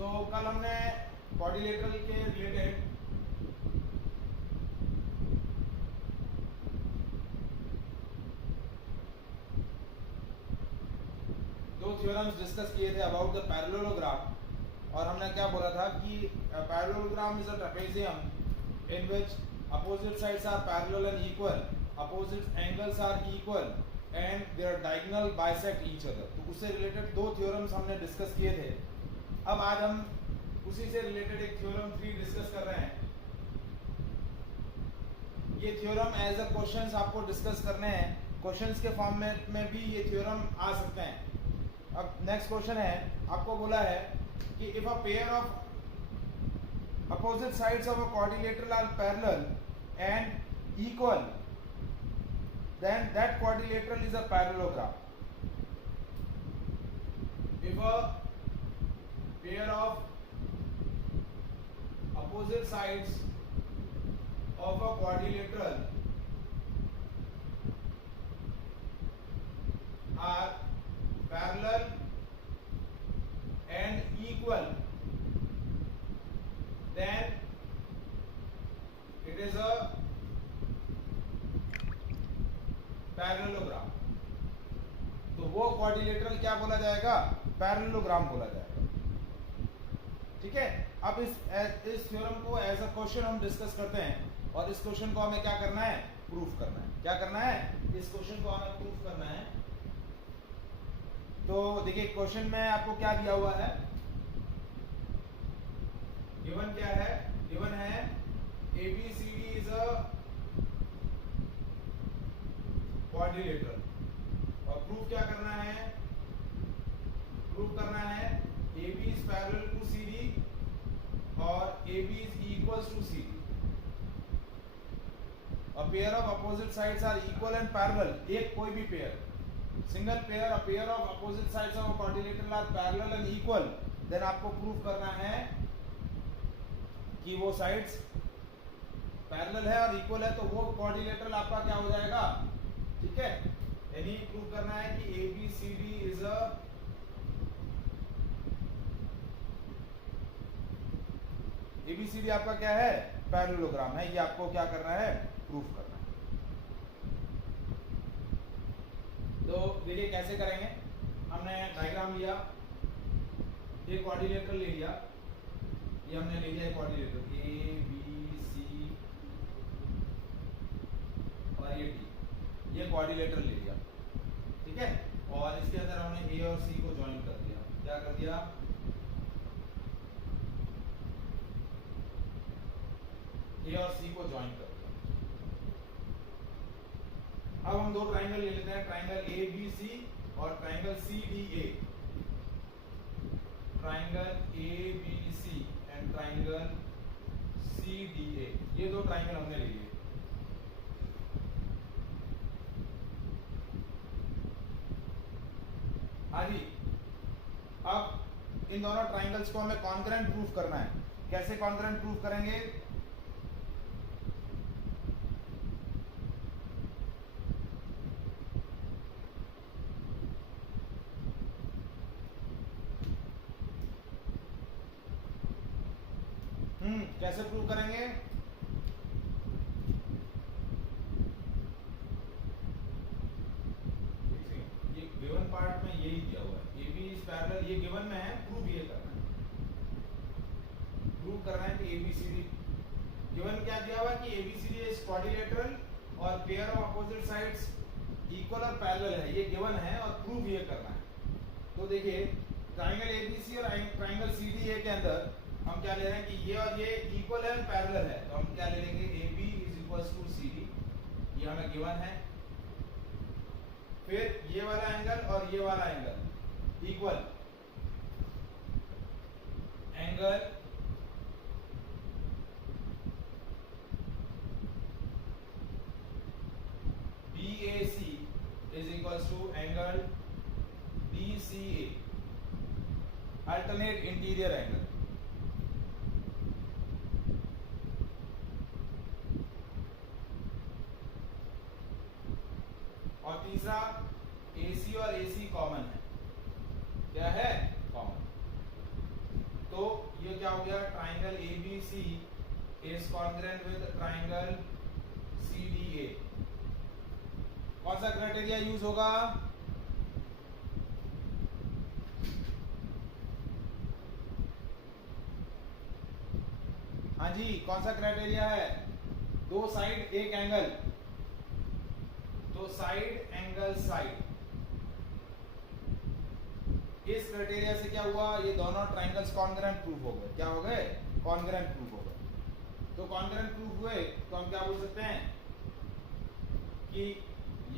तो कल हमने क्वाड्रिलेटरल के रिलेटेड दो थ्योरम्स डिस्कस किए थे अबाउट द पैरेललोग्राम। और हमने क्या बोला था कि parallelogram is a trapezium in which opposite sides are parallel and equal, opposite angles are equal and their diagonal bisect each other. तो उससे रिलेटेड दो थ्योरम्स हमने डिस्कस किए थे। अब आज हम उसी से रिलेटेड एक थ्योरम 3 डिस्कस कर रहे हैं। ये थ्योरम एज अ क्वेश्चंस आपको डिस्कस करने हैं, क्वेश्चंस के फॉर्मेट में भी ये थ्योरम आ सकते हैं। अब नेक्स्ट क्वेश्चन है, आपको बोला है कि if a pair of opposite sides of a quadrilateral are parallel and equal, then that quadrilateral is a parallelogram. If a pair of opposite sides of a quadrilateral are parallel and equal, then it is a parallelogram. तो वो quadrilateral क्या बोला जाएगा? Parallelogram बोला जाएगा। ठीक है, अब इस थ्योरम को एज अ क्वेश्चन हम डिस्कस करते हैं और इस क्वेश्चन को हमें क्या करना है? प्रूफ करना है। क्या करना है? इस क्वेश्चन को हमें प्रूफ करना है। तो देखिए क्वेश्चन में आपको क्या दिया हुआ है, गिवन क्या है? गिवन है ABCD इज अ क्वाड्रिलेटरल और प्रूफ क्या करना है? प्रूफ करना है AB is parallel to CD और AB is equals to CD। A pair of opposite sides are equal and parallel, एक कोई भी pair, single pair, a pair of opposite sides of a quadrilateral are parallel and equal, then आपको proof करना है कि वो sides parallel है और इक्वल है, तो वो क्वाड्रिलेटरल आपका क्या हो जाएगा? ठीक है, यानी प्रूव करना है कि ABCD इज अ ABCD आपका क्या है? पैरेललोग्राम है। ये आपको क्या करना है? प्रूफ करना है। तो देखिए कैसे करेंगे। हमने डायग्राम लिया, ये क्वाड्रिलेटरल ले लिया, ये हमने ले लिया क्वाड्रिलेटरल ABC और ये D, ये क्वाड्रिलेटरल ले लिया। ठीक है, और इसके अंदर हमने A और C को ज्वाइन कर दिया। क्या कर दिया? A और C को ज्वाइन कर दिया। अब हम दो ट्राइंगल ले लेते हैं, ट्राइंगल ABC और triangle CDA। Triangle ABC and triangle CDA, ये दो ट्राइंगल हमने ले लिए। हाँ जी, अब इन दोनों ट्राइंगल्स को हमें कॉन्करेंट प्रूफ करना है। कैसे कॉन्करेंट प्रूफ करेंगे? कैसे प्रूव करेंगे? ये गिवन पार्ट में यही दिया हुआ है, AB इज पैरेलल, ये गिवन में है, प्रूव ये करना है। प्रूव करना है कि ABCD, गिवन क्या दिया हुआ है कि ABCD इज क्वाड्रिलेटरल और pair of opposite sides equal और पैरेलल है, ये गिवन है और प्रूव ये करना है। तो देखिए ट्राइंगल ABC और ट्राइंगल CDA के अंदर हम क्या ले रहे हैं कि ये और ये इक्वल है और पैरेलल है, तो हम क्या ले लेंगे? AB is equals to CD, ये हमें गिवन है। फिर ये वाला एंगल और ये वाला angle equal, angle BAC is equals to angle DCA, alternate interior angle. और तीसरा AC और AC कॉमन है। क्या है? कॉमन। तो क्या हो गया, triangle ABC is congruent with triangle CDA। कौन सा क्राइटेरिया यूज होगा, हाँ जी कौन सा क्राइटेरिया है, दो साइड एक एंगल, तो साइड एंगल साइड, इस क्राइटेरिया से क्या हुआ, ये दोनों ट्राइंगल्स कॉन्ग्रुएंट प्रूफ हो गए, क्या हो गए, कॉन्ग्रुएंट प्रूफ हो गए। तो कॉन्ग्रुएंट प्रूफ हुए तो हम क्या बोल सकते हैं कि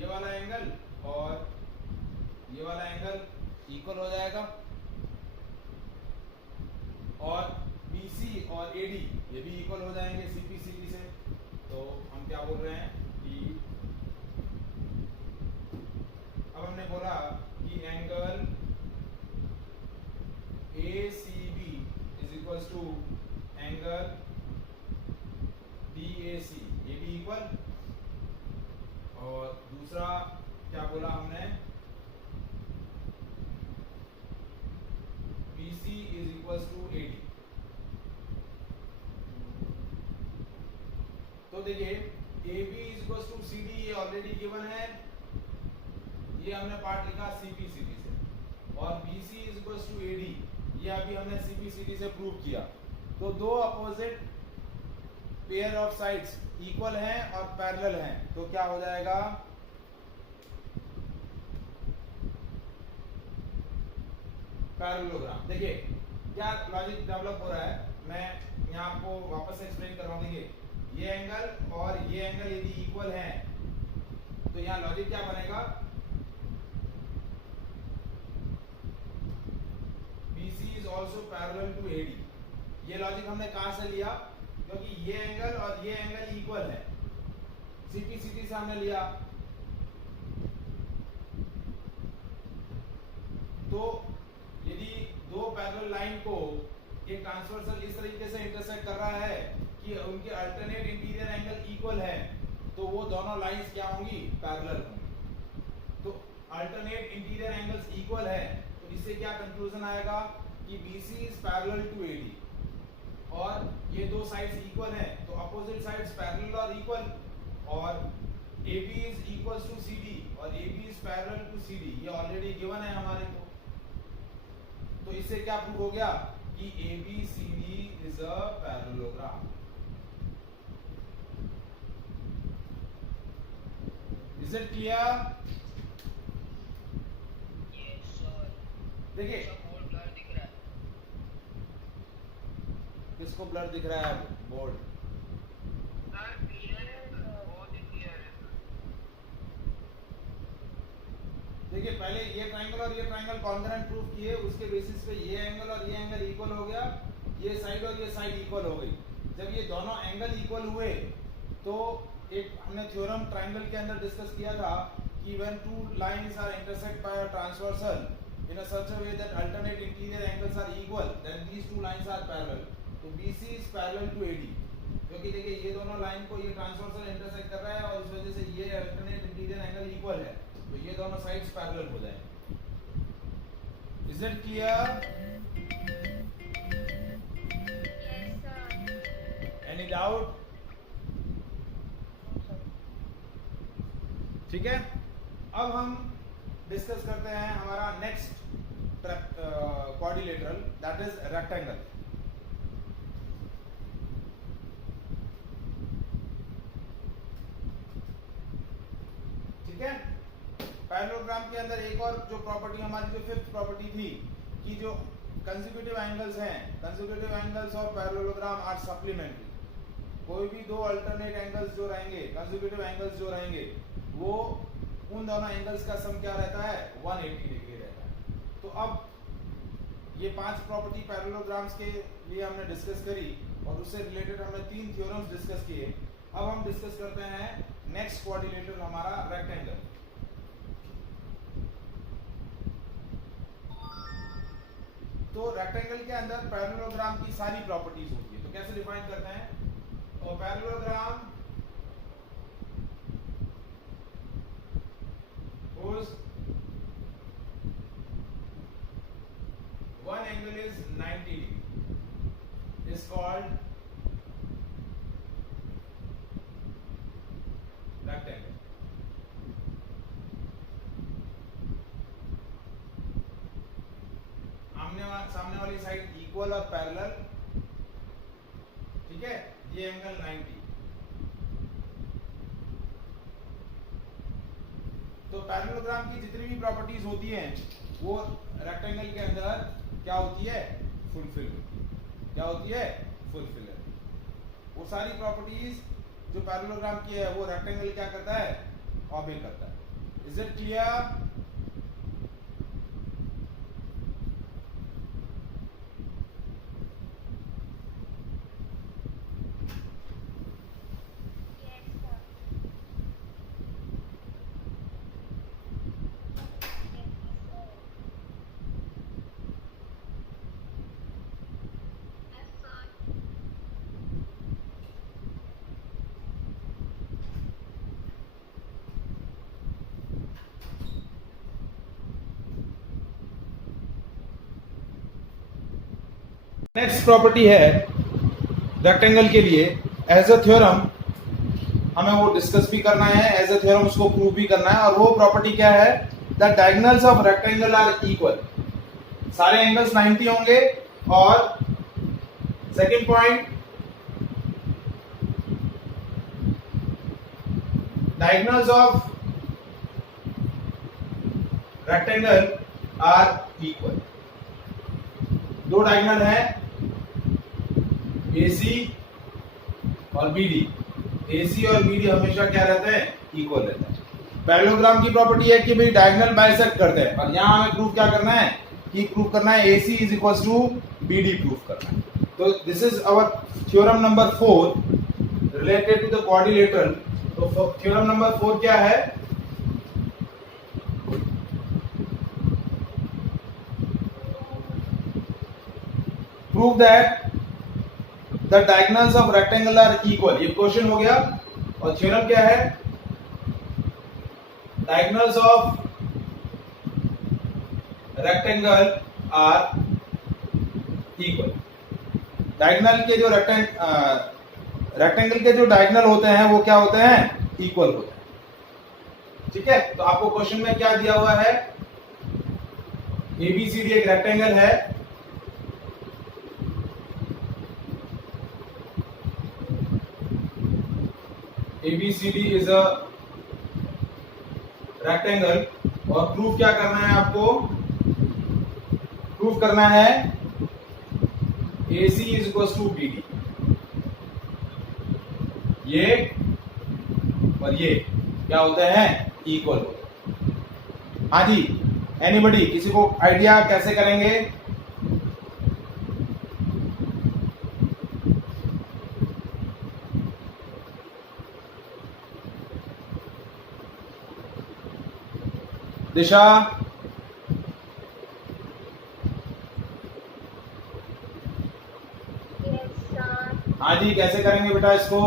ये वाला एंगल और ये वाला एंगल इक्वल हो जाएगा, और BC और AD ये भी इक्वल हो जाएंगे CP CD से। तो हम क्या बोल रहे हैं कि अब हमने बोला कि angle ACB is equal to angle DAC, ये भी इक्वल, और दूसरा क्या बोला हमने, BC is equal to AD। तो देखिए AB is equal to CD ये ऑलरेडी गिवन है, ये हमने पार्ट लिखा CP CD से, और BC is equal to AD ये अभी हमने CP CD से प्रूव किया। तो दो opposite pair of sides equal हैं और पैरेलल हैं, तो क्या हो जाएगा, पैरेललोग्राम। देखिए क्या लॉजिक डेवलप हो रहा है, मैं यहाँ आपको वापस से एक्सप्लेन कर रहा हूँ। देखिए ये एंगल और ये एंगल यदि इक्वल हैं तो यहाँ लॉजिक क्या बनेगा, BC is also parallel to AD। ये लॉजिक हमने कहां से लिया, क्योंकि ये एंगल और ये एंगल इक्वल है, CP CD से हमने लिया। तो यदि दो पैरेलल लाइन को एक ट्रांसवर्सल इस तरीके से इंटरसेक्ट कर रहा है कि उनके अल्टरनेट इंटीरियर एंगल इक्वल है, तो वो दोनों लाइंस क्या होंगी, पैरेलल होंगी। तो अल्टरनेट इंटीरियर एंगल्स इक्वल है, तो इससे क्या कंक्लूजन आएगा कि BC is parallel to AD, और ये दो साइड्स इक्वल हैं, तो अपोजिट साइड्स पैरेलल और इक्वल, और AB is equal to CD और AB is parallel to CD, ये ऑलरेडी गिवन है हमारे को। तो इससे क्या प्रूव हो गया कि ABCD is a parallelogram. Is it clear? देखिए किसको ब्लर दिख रहा है बोर्ड, देखिए पहले ये ट्रायंगल और ये ट्रायंगल कॉन्ग्रुएंट प्रूफ किए, उसके बेसिस पे ये एंगल और ये एंगल इक्वल हो गया, ये साइड और ये साइड इक्वल हो गई। जब ये दोनों एंगल इक्वल हुए तो एक हमने थ्योरम ट्रायंगल के अंदर डिस्कस किया था कि when two lines are intersect by a transversal in a such a way that alternate interior angles are equal, then these two lines are parallel। तो BC is parallel to AD, क्योंकि देखिए ये दोनों line को ये transversal intersect कर रहा है और इस वजह से ये अल्टरनेट इंटीरियर एंगल इक्वल है, तो ये दोनों साइड्स पैरेलल हो जाएंगे। Is it clear? Any doubt? ठीक है, अब हम डिस्कस करते हैं हमारा next quadrilateral, that is rectangle. ठीक है, पैरेललोग्राम के अंदर एक और जो प्रॉपर्टी हमारी जो फिफ्थ प्रॉपर्टी थी कि जो कंसेक्यूटिव एंगल्स हैं, कंसेक्यूटिव एंगल्स और पैरेललोग्राम आर सप्लीमेंट्री। कोई भी दो अल्टरनेट एंगल्स जो रहेंगे, कंसेक्यूटिव एंगल्स जो रहेंगे, वो उन दोनों एंगल्स का सम क्या रहता है, 180 डिग्री रहता है। तो अब ये पांच प्रॉपर्टी पैरेललोग्राम्स के लिए हमने डिस्कस करी और उससे रिलेटेड हमने 3 थ्योरम्स डिस्कस किए। अब हम डिस्कस करते हैं नेक्स्ट क्वाड्रिलेटरल हमारा रेक्टेंगल। तो रेक्टेंगल के अंदर पैरेललोग्राम की सारी प्रॉपर्टीज होती है। तो कैसे डिफाइन करते हैं, तो parallelogram whose one angle is 90 degree, is called rectangle. सामने वाली साइड इक्वल और पैरेलल, ठीक है, ये एंगल 90। तो पैरेललोग्राम की जितनी भी प्रॉपर्टीज होती हैं वो रेक्टेंगल के अंदर क्या होती है, फुलफिल होती है। क्या होती है, फुलफिल है। वो सारी प्रॉपर्टीज जो पैरेललोग्राम की है वो रेक्टेंगल क्या करता है, ऑबे करता है। Is it clear? Next property है रेक्टेंगल के लिए एज अ थ्योरम, हमें वो डिस्कस भी करना है, एज अ थ्योरम उसको प्रूव भी करना है। और वो प्रॉपर्टी क्या है, the diagonals of rectangle are equal. सारे एंगल्स 90 होंगे। और second point, diagonals of rectangle are equal. दो डायगोनल है AC और BD। AC और BD हमेशा क्या रहते हैं, इक्वल रहते हैं। पैरेललोग्राम की प्रॉपर्टी है कि भाई डायगोनल बाइसेक्ट करते हैं, और यहां हमें प्रूव क्या करना है, कि प्रूव करना है AC is equal to BD prove करना है। तो this is our theorem number 4 related to the quadrilateral. तो थ्योरम नंबर 4 क्या है, prove that the diagonals of rectangle are equal. ये क्वेश्चन हो गया। और थ्योरम क्या है, diagonals of rectangle are equal. Diagonal के जो रेक्टेंगल के जो डायगोनल होते हैं वो क्या होते हैं, इक्वल होते हैं। ठीक है, तो आपको क्वेश्चन में क्या दिया हुआ है, ABCD एक रेक्टेंगल है, ABCD इज अ रेक्टेंगल। और प्रूफ क्या करना है आपको, प्रूफ करना है AC is equal to BD। ये और ये क्या होते हैं, इक्वल होते हैं। हाँ जी, एनीबडी, किसी को आइडिया कैसे करेंगे? दिशा, हाँ जी, कैसे करेंगे बेटा इसको?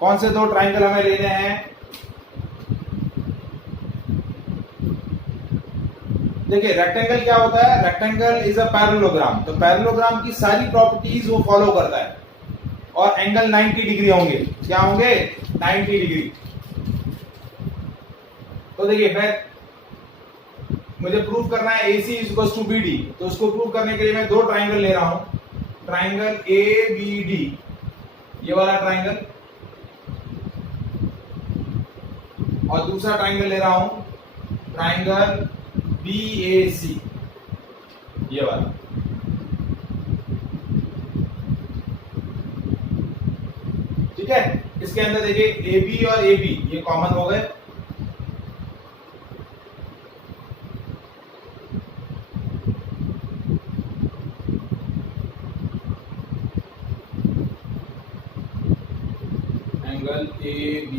कौन से दो ट्राइंगल हमें लेने हैं? देखिए, रेक्टेंगल क्या होता है, रेक्टेंगल इज अ पैरेललोग्राम। तो पैरेललोग्राम की सारी प्रॉपर्टीज वो फॉलो करता है। और एंगल 90 डिग्री होंगे। क्या होंगे, 90 डिग्री। तो देखिए, मुझे प्रूव करना है AC is equal to BD। तो उसको प्रूव करने के लिए मैं दो ट्राइंगल ले रहा हूं, ट्राइंगल ABD, ये वाला ट्राइंगल, और दूसरा ट्राइंगल ले रहा हूं ट्राइंगल BAC, ये वाला। ठीक है, इसके अंदर देखिए AB और AB ये कॉमन हो गए। एंगल ABB,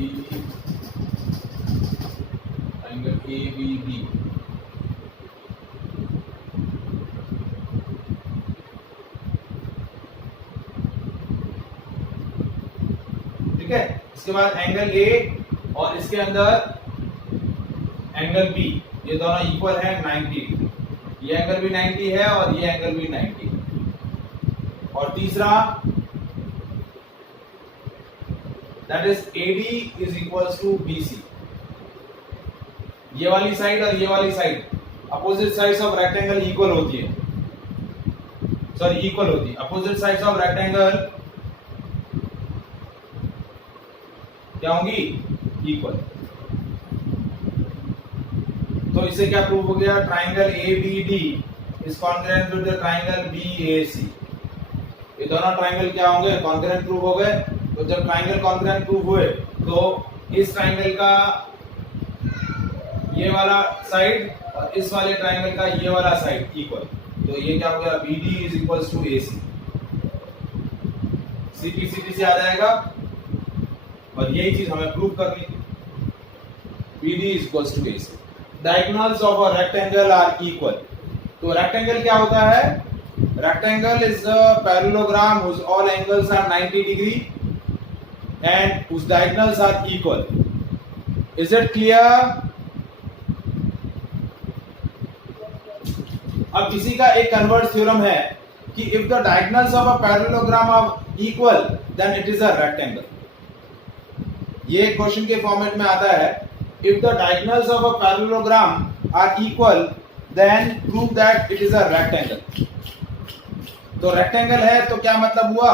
ठीक है। इसके बाद एंगल A और इसके अंदर एंगल B, ये दोनों इक्वल है 90 डिग्री, ये एंगल भी 90 है और ये एंगल भी 90 है। और तीसरा that is AD is equals to BC। ये वाली साइड और ये वाली side opposite sides of rectangle equal होती है, सॉरी इक्वल होती है। अपोजिट साइड्स ऑफ रेक्टेंगल क्या होंगी? इक्वल। तो इससे क्या प्रूव हो गया? Triangle ABD is congruent with the triangle BAC। ये दोनों ट्राइंगल क्या होंगे? कॉन्ग्रुएंट प्रूव हो गए। तो जब ट्राइंगल कॉन्ग्रुएंट प्रूव हुए तो इस ट्राइंगल का ये वाला साइड और इस वाले ट्राइंगल का ये वाला साइड इक्वल। तो ये क्या हो गया? BD is equals to AC। CP से आ जाएगा और यही चीज हमें प्रूव करनी थी। BD is equals to AC। Diagonals of a rectangle are equal. तो रेक्टेंगल क्या होता है? Rectangle is a parallelogram whose all angles are 90 degree and whose diagonals are equal. Is it clear? अब किसी का एक कन्वर्स थ्योरम है कि if the diagonals of a parallelogram are equal then it is a rectangle। ये question के format में आता है if the diagonals of a parallelogram are equal then prove that it is a rectangle। तो rectangle है तो क्या मतलब हुआ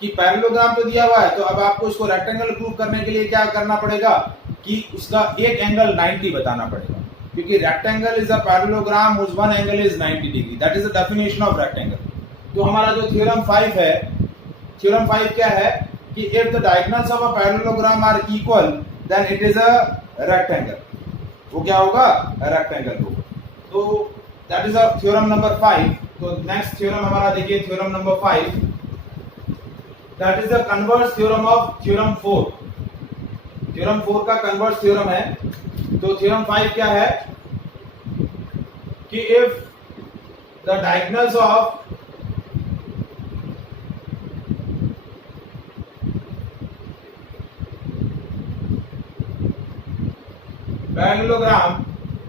कि पैरेललोग्राम तो दिया हुआ है, तो अब आपको इसको रेक्टेंगल प्रूव करने के लिए क्या करना पड़ेगा कि उसका एक एंगल 90 बताना पड़ेगा, क्योंकि rectangle is a parallelogram whose one angle is 90 degree। that is the definition of rectangle। तो हमारा जो थ्योरम 5 है, थ्योरम 5 क्या है कि if the diagonals of a parallelogram are equal then it is a rectangle। वो क्या होगा? रेक्टेंगल होगा। तो that is a theorem number 5। तो नेक्स्ट थ्योरम हमारा देखिए, theorem number 5, that is the converse theorem of theorem 4। Theorem 4 का converse theorem है। तो थ्योरम 5 क्या है कि if the diagonals of parallelogram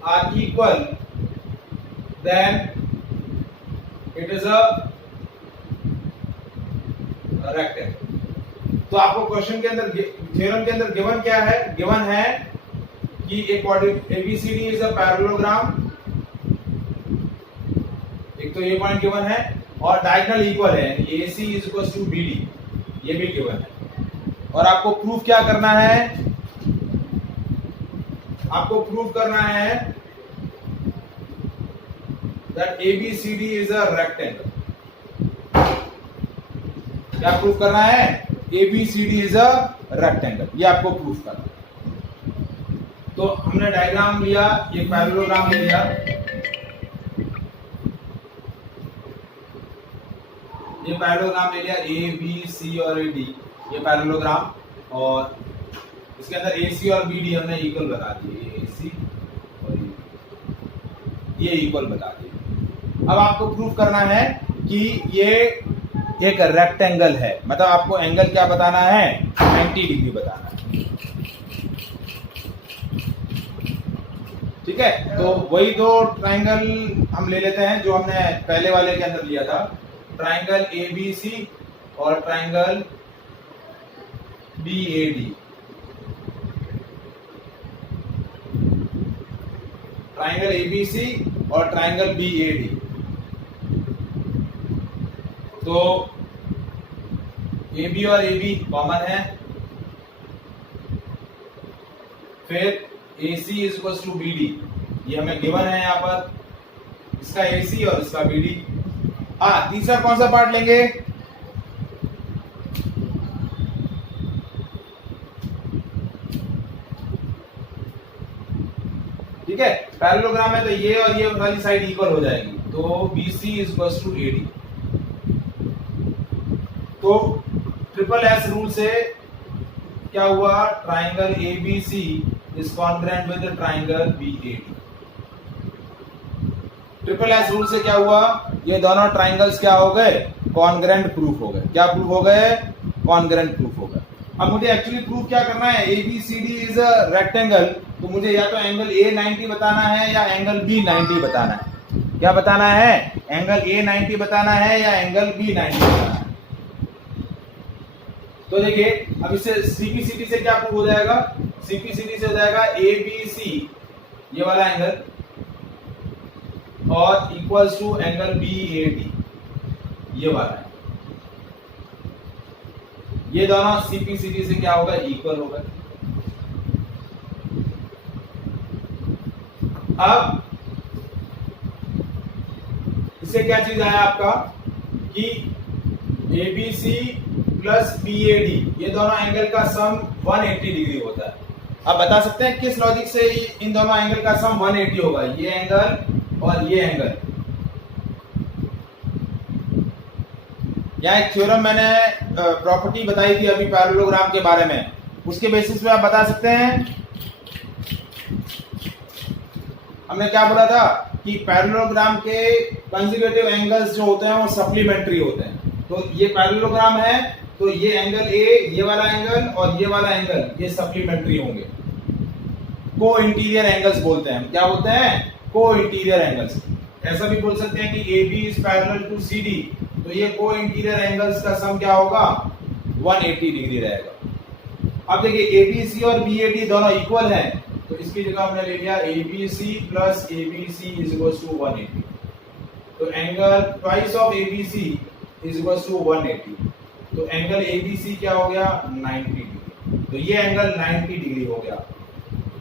are equal then it is a rectangle। तो आपको क्वेश्चन के अंदर, थ्योरम के अंदर गिवन क्या है? गिवन है कि एक point ABCD is a parallelogram, एक तो ये पॉइंट गिवन है और डायगोनल इक्वल है, यानी AC is equal to BD, ये भी गिवन है। और आपको प्रूफ क्या करना है? आपको प्रूफ करना है that ABCD is a rectangle। क्या प्रूफ करना है? ABCD is a rectangle, ये आपको प्रूफ करना है। तो हमने डायग्राम लिया, ये पैरेललोग्राम ले लिया, ये पैरेललोग्राम ले लिया ABC और AD, ये पैरेललोग्राम, और इसके अंदर AC और BD हमने इक्वल बता दिए, AC और ये इक्वल बता दिए। अब आपको प्रूफ करना है कि ये एक रेक्टेंगल है, मतलब आपको एंगल क्या बताना है? 90 डिग्री बताना है। ठीक है, तो वही दो ट्राइंगल हम ले लेते हैं जो हमने पहले वाले के अंदर लिया था, ट्राइंगल ABC और ट्राइंगल BAD। ट्राइंगल ABC और ट्राइंगल BAD। तो AB और AB कॉमन है, फिर AC is equal to BD, ये हमें गिवन है यहाँ पर, इसका AC और इसका BD। हाँ, तीसरा कौन सा पार्ट लेंगे? ठीक है, पैरेललोग्राम है तो ये और ये वाली साइड इक्वल हो जाएगी, तो BC is equal to AD। तो ट्रिपल S रूल से क्या हुआ? Triangle ABC is congruent with the triangle BAD। Triple S rule से क्या हुआ? ये दोनों ट्राइंगल्स क्या हो गए? कॉन्ग्रुएंट प्रूफ हो गए। क्या प्रूफ हो गए? कॉन्ग्रुएंट प्रूफ हो गए। अब मुझे एक्चुअली प्रूव क्या करना है, ABCD इज अ रेक्टेंगल, तो मुझे या तो एंगल A 90 बताना है या एंगल B 90 बताना है। क्या बताना है, एंगल A 90 बताना है या एंगल B 90 बताना है। तो देखिए अब इससे CPCD से क्या प्रूव हो जाएगा, CPCD से हो जाएगा ABC ये वाला एंगल और इक्वल्स टू एंगल BAD ये वाला है, ये दोनों CPCD से क्या होगा, इक्वल होगा। अब इससे क्या चीज आया आपका कि ABC प्लस BAD ये दोनों एंगल का सम 180 डिग्री होता है। अब बता सकते हैं किस लॉजिक से इन दोनों एंगल का सम 180 होगा, ये एंगल और ये एंगल। यहाँ एक थ्योरम मैंने प्रॉपर्टी बताई थी अभी पैरेललोग्राम के बारे में, उसके बेसिस पे आप बता सकते हैं। हमने क्या बोला था कि पैरेललोग्राम के कंसेक्यूटिव एंगल्स जो होते हैं वो सप्लीमेंट्री होते हैं। तो ये पैरेललोग्राम है तो ये एंगल A, ये वाला एंगल और ये वाला एंगल ये सप्लीमेंट्री होंगे, को इंटीरियर एंगल्स बोलते हैं। क्या बोलते हैं, को इंटीरियर एंगल्स। ऐसा भी बोल सकते हैं कि AB is parallel to CD, तो ये को इंटीरियर एंगल्स का सम क्या होगा, 180 डिग्री रहेगा। अब देखिए ABC और BAD दोनों इक्वल हैं, तो इसकी जगह हमने ले लिया ABC plus ABC is equals to 180। तो angle twice of ABC is equals to 180, तो एंगल ABC क्या हो गया, 90 डिग्री। तो ये एंगल 90 डिग्री हो गया।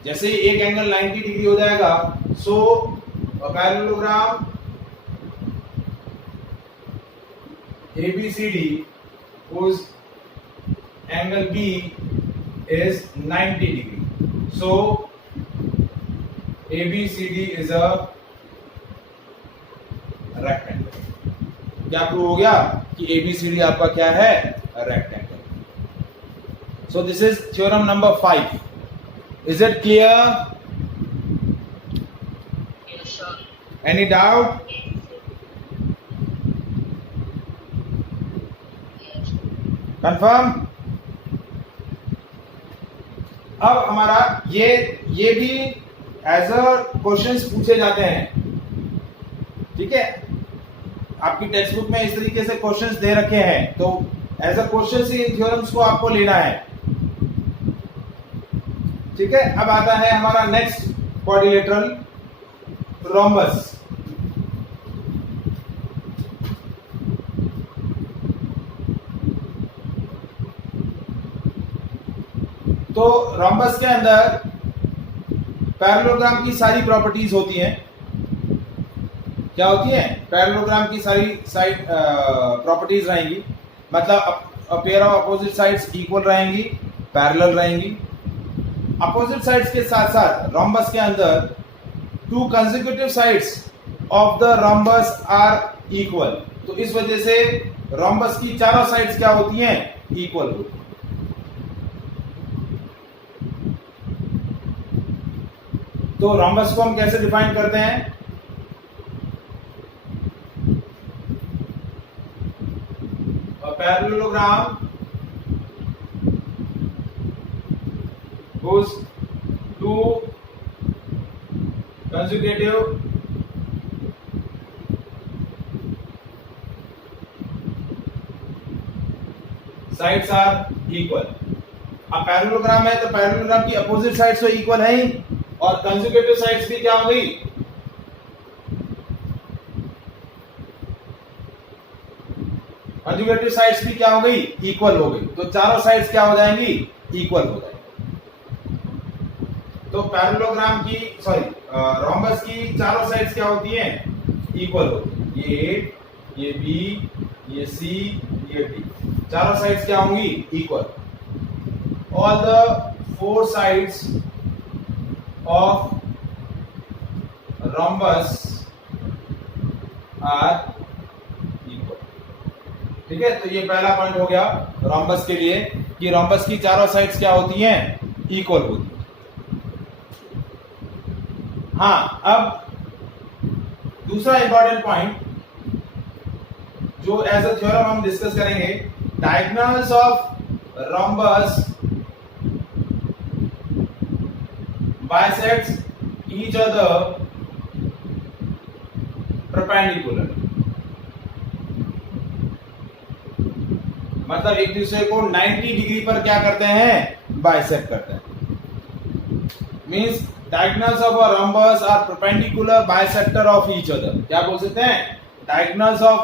जैसे ही एक एंगल 90 डिग्री हो जाएगा, सो parallelogram ABCD whose angle B is 90 degree. So ABCD is a rectangle. क्या प्रूव हो गया कि ABCD आपका क्या है, rectangle. So this is theorem number 5. Is it clear? Yes, sir. Any doubt? Confirm. अब हमारा ये भी एज अ क्वेश्चंस पूछे जाते हैं, ठीक है। आपकी टेक्स्ट बुक में इस तरीके से क्वेश्चंस दे रखे हैं, तो एज अ क्वेश्चन ही इन थ्योरम्स को आपको लेना है, ठीक है। अब आता है हमारा नेक्स्ट क्वाड्रिलेटरल रोम्बस। तो रोम्बस के अंदर पैरेललोग्राम की सारी प्रॉपर्टीज होती हैं। क्या होती हैं, पैरेललोग्राम की सारी साइड प्रॉपर्टीज रहेंगी, मतलब pair of opposite sides equal रहेंगी, पैरेलल रहेंगी। अपोजिट साइड्स के साथ साथ रोम्बस के अंदर two consecutive sides of the rhombus are equal, तो इस वजह से रोम्बस की चारों साइड्स क्या होती हैं, इक्वल होती हैं। तो रोम्बस को हम कैसे डिफाइन करते हैं, parallelogram whose two consecutive sides are equal। अब पैरेललोग्राम है तो पैरेललोग्राम की अपोजिट साइड्स तो इक्वल है ही, और कंसेक्यूटिव साइड्स भी क्या हो गई, कंसेक्यूटिव साइड्स भी क्या हो गई, इक्वल हो गई। तो चारों साइड्स क्या हो जाएंगी, इक्वल हो जाएंगी। तो पैरेललोग्राम की रोम्बस की चारों साइड्स क्या होती हैं, इक्वल होती हैं। ये B, ये C, ये D, चारों साइड्स क्या होंगी, equal. All the four sides of rhombus are equal, ठीक है। तो ये पहला पॉइंट हो गया रोम्बस के लिए कि रोम्बस की चारों साइड्स क्या होती हैं, इक्वल होती हैं। हाँ, अब दूसरा इंपॉर्टेंट पॉइंट जो एज अ थ्योरम हम डिस्कस करेंगे, diagonals of rhombus bisects each other perpendicular, मतलब एक दूसरे को 90 डिग्री पर क्या करते हैं, बाइसेक्ट करते हैं. Means diagonals of a rhombus are perpendicular bisector of each other. क्या बोल सकते हैं, diagonals of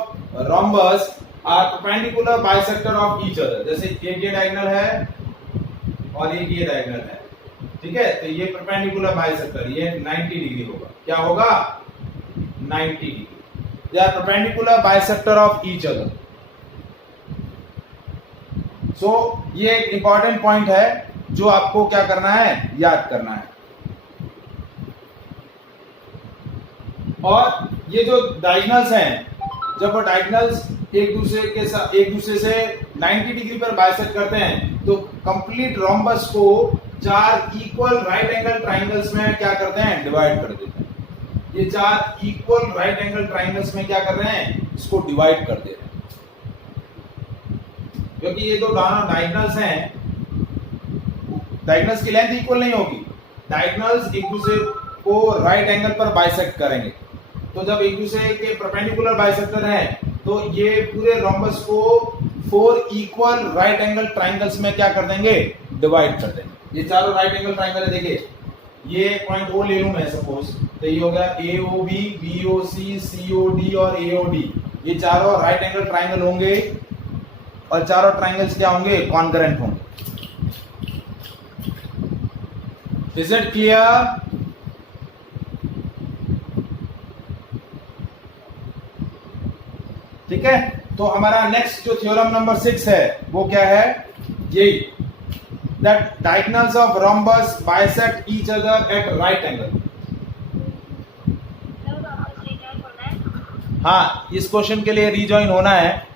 rhombus are perpendicular bisector of each other. जैसे एक ये डायगोनल है और एक ये डायगोनल है, ठीक है, तो ये perpendicular bisector, ये 90 डिग्री होगा. क्या होगा, 90 degree. They are perpendicular bisector of each other. So ये एक इंपॉर्टेंट पॉइंट है जो आपको क्या करना है, याद करना है. और ये जो डायगोनल्स हैं, जब वो डायगोनल्स एक दूसरे से 90 डिग्री पर बाइसेक्ट करते हैं तो कंप्लीट रोम्बस को 4 इक्वल राइट एंगल ट्राइंगल्स में क्या करते हैं, डिवाइड कर देते हैं. ये 4 इक्वल राइट एंगल ट्राइंगल्स में क्या कर रहे हैं, इसको डिवाइड कर दे रहे हैं. क्योंकि ये दो डायगोनल्स हैं, डायगोनल्स की लेंथ इक्वल नहीं होगी. डायगोनल्स एक दूसरे को राइट एंगल पर बाइसेक्ट करेंगे, तो जब एक दूसरे के परपेंडिकुलर बाइसेक्टर हैं तो ये पूरे रोम्बस को 4 इक्वल राइट एंगल ट्राइंगल्स में क्या कर देंगे, डिवाइड कर देंगे. ये चारों राइट एंगल ट्राइंगल है. देखिए ये पॉइंट ओ ले लूं मैं सपोज, तो ये हो गया AOB, BOC, COD और AOD. ये चारों राइट एंगल ट्राइंगल होंगे और चारों ट्राइंगल्स क्या होंगे, कॉन्करेंट होंगे. Is it clear? ठीक है, तो हमारा नेक्स्ट जो थ्योरम नंबर 6 है वो क्या है, यही, that diagonals of rhombus bisect each other at right angle. हाँ, इस क्वेश्चन के लिए रीजॉइन होना है.